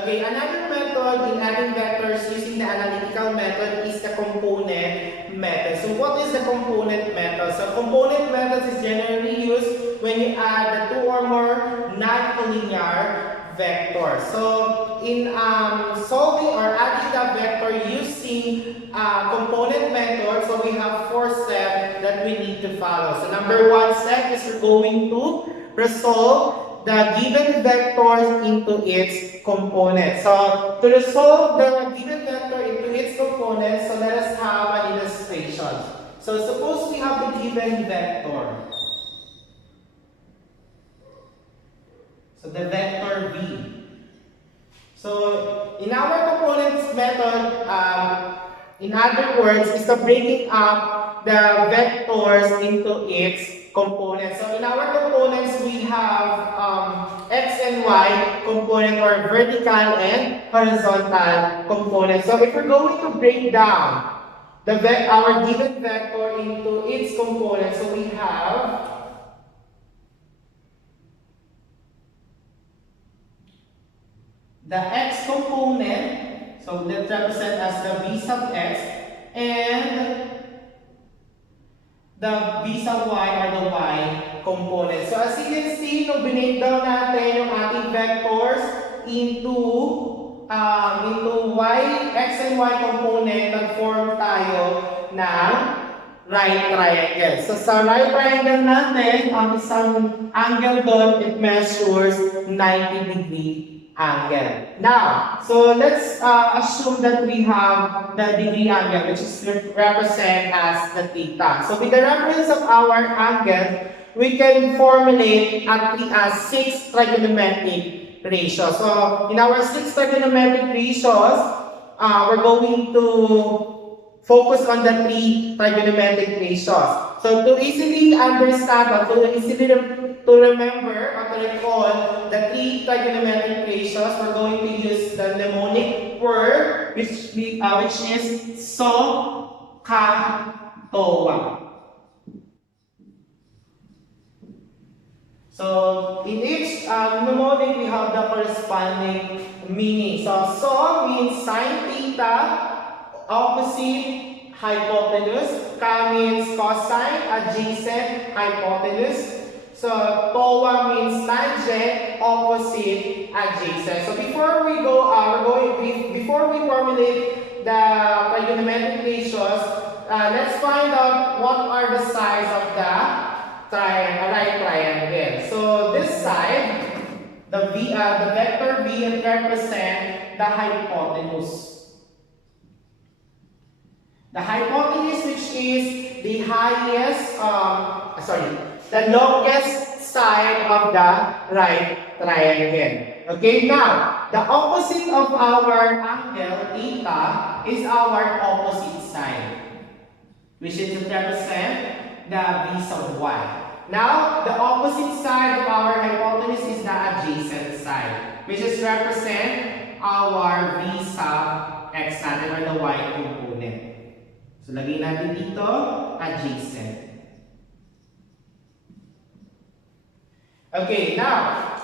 Okay, another method in adding vectors using the analytical method is the component method. So what is the component method? So component method is generally used when you add the two or more non-collinear vectors. So in solving or adding the vector using component method, so we have 4 steps that we need to follow. So number 1 step is we're going to resolve the given vectors into its components. So to resolve the given vector into its components, so let us have an illustration. So suppose we have the given vector. So the vector v. So in our components method, in other words, is the breaking up the vectors into its components. So in our components, we have x and y component, or vertical and horizontal components. So if we're going to break down our given vector into its components, so we have the x component, so let's represent as the v sub x, and the v sub y, or the y component. So as you can see, no, binake down natin yung ating vectors into y, x and y component, nag-form tayo ng right triangle. So sa right triangle natin, ang isang angle doon, it measures 90-degree angle. Now, so let's assume that we have the degree angle, which is represented as the theta. So with the reference of our angle, we can formulate at least 6 trigonometric ratios. So in our 6 trigonometric ratios, we're going to focus on the 3 trigonometric ratios. So to easily understand, or to easily to remember or to recall the 3 trigonometric ratios, we're going to use the mnemonic word which is SOHCAHTOA. So in each mnemonic, we have the corresponding meaning. So means sine theta, opposite hypotenuse. Ka means cosine, adjacent hypotenuse. So TOA means tangent, opposite, adjacent. So before we go, before we formulate the trigonometric ratios, let's find out what are the sides of the right triangle. So this side, the vector v, it represents the hypotenuse. The hypotenuse, which is the highest, the longest side of the right triangle. Okay, now, the opposite of our angle, theta, is our opposite side, which is to represent the v sub y. Now, the opposite side of our hypotenuse is the adjacent side, which is represent our v sub x natin, or the y component. So, lagay natin dito, adjacent. Okay, now,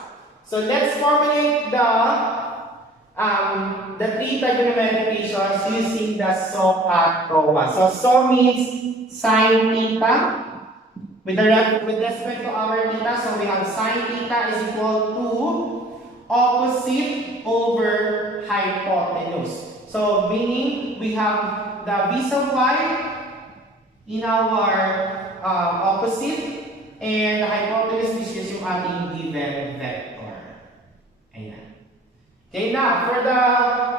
so let's formulate the 3 trigonometric ratios using the SOHCAHTOA. So, SO means sine theta. With respect to our theta, so we have sine theta is equal to opposite over hypotenuse. So, meaning we have the v sub y in our opposite, and the hypotenuse, which is yung ating given vector. Ayan. Okay, now, for the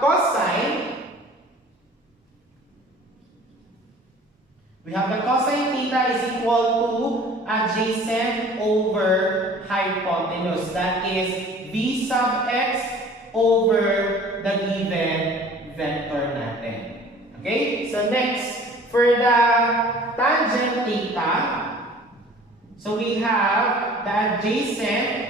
cosine, we have the cosine theta is equal to adjacent over hypotenuse. That is v sub x over the given vector natin. Okay? So next, for the tangent theta, so we have the adjacent,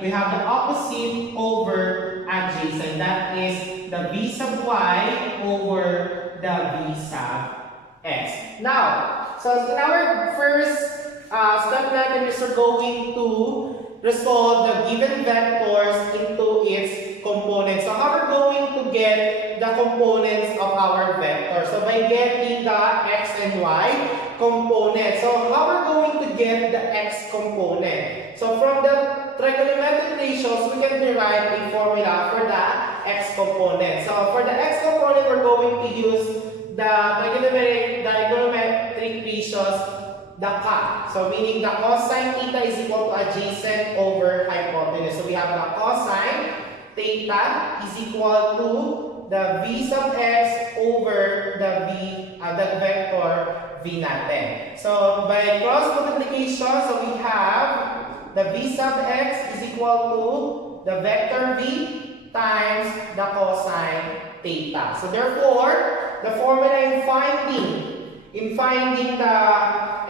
we have the opposite over adjacent. That is the v sub y over the v sub x. Now, so in our first step natin is we're going to resolve the given vectors into its components. So how we're going to get the components of our vector? So by getting the x and y component. So how we're going to get the x component? So from the trigonometric ratios, we can derive a formula for the x component. So for the x component, we're going to use the trigonometric ratios, the cot. So meaning the cosine theta is equal to adjacent over hypotenuse. So we have the cosine theta is equal to the v sub x over the vector v natin. So by cross multiplication, so we have the v sub x is equal to the vector v times the cosine theta. So therefore, the formula in finding the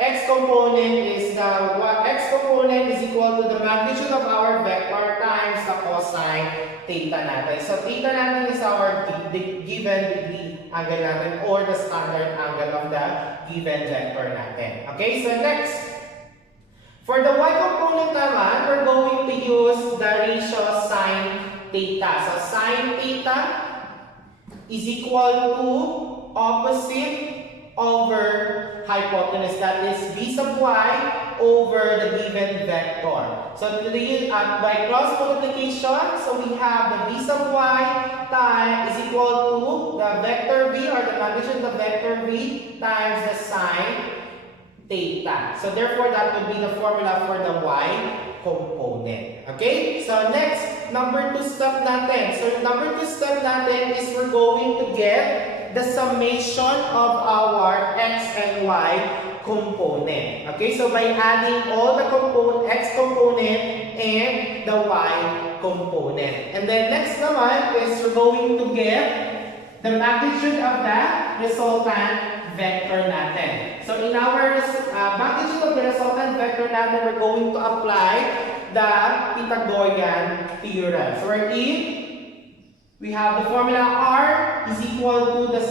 x component is x component is equal to the magnitude of our vector times the cosine theta natin. So theta natin is our given degree angle natin or the standard angle of the given vector natin. Okay, so next, for the y component naman, we're going to use the ratio sine theta. So sine theta is equal to opposite over hypotenuse, that is v sub y over the given vector. So by cross multiplication, so we have the v sub y is equal to the vector v or the magnitude of the vector v times the sine theta. So therefore, that would be the formula for the y component. Okay? So next, number 2 step natin. So number 2 step natin is we're going to get the summation of our x and y component. Okay? So by adding all the x component and the y component. And then next naman is we're going to get the magnitude of the resultant vector natin. So in our magnitude of the resultant vector natin, we're going to apply the Pythagorean theorem. So we have the formula R is equal to the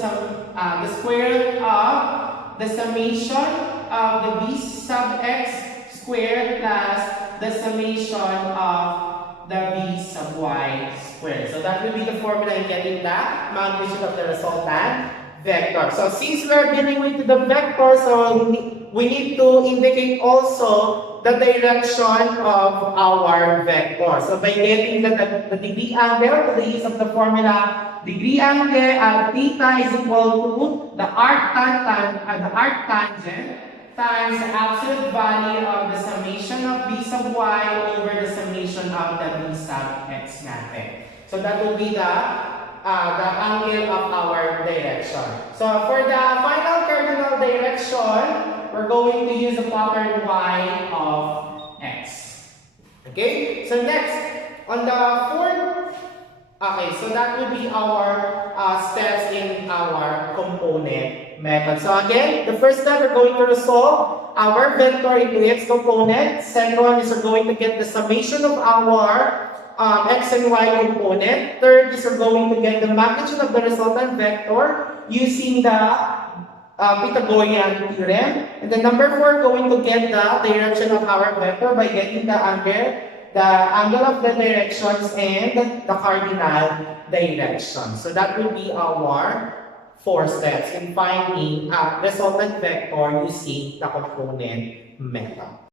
square root of the summation of the v sub x squared plus the summation of the v sub y squared. So that will be the formula in getting the magnitude of the resultant vector. So since we are dealing with the vector, so we need to indicate also the direction of our vector. So by getting the degree angle, to the use of the formula, degree angle at theta is equal to the arc tangent times the absolute value of the summation of v sub y over the summation of the v sub x natin. So that will be the angle of our direction. So for the final cardinal direction, we're going to use the pattern y of x. Okay? So next, on the fourth, so that would be our steps in our component method. So again, the first step, we're going to resolve our vector into its component. Second one is we're going to get the summation of our x and y component. Third is we're going to get the magnitude of the resultant vector using the Pythagorean theorem. And then number 4, going to get the direction of our vector by getting the angle of the directions and the cardinal direction. So that will be our 4 steps in finding a resultant vector using the component method.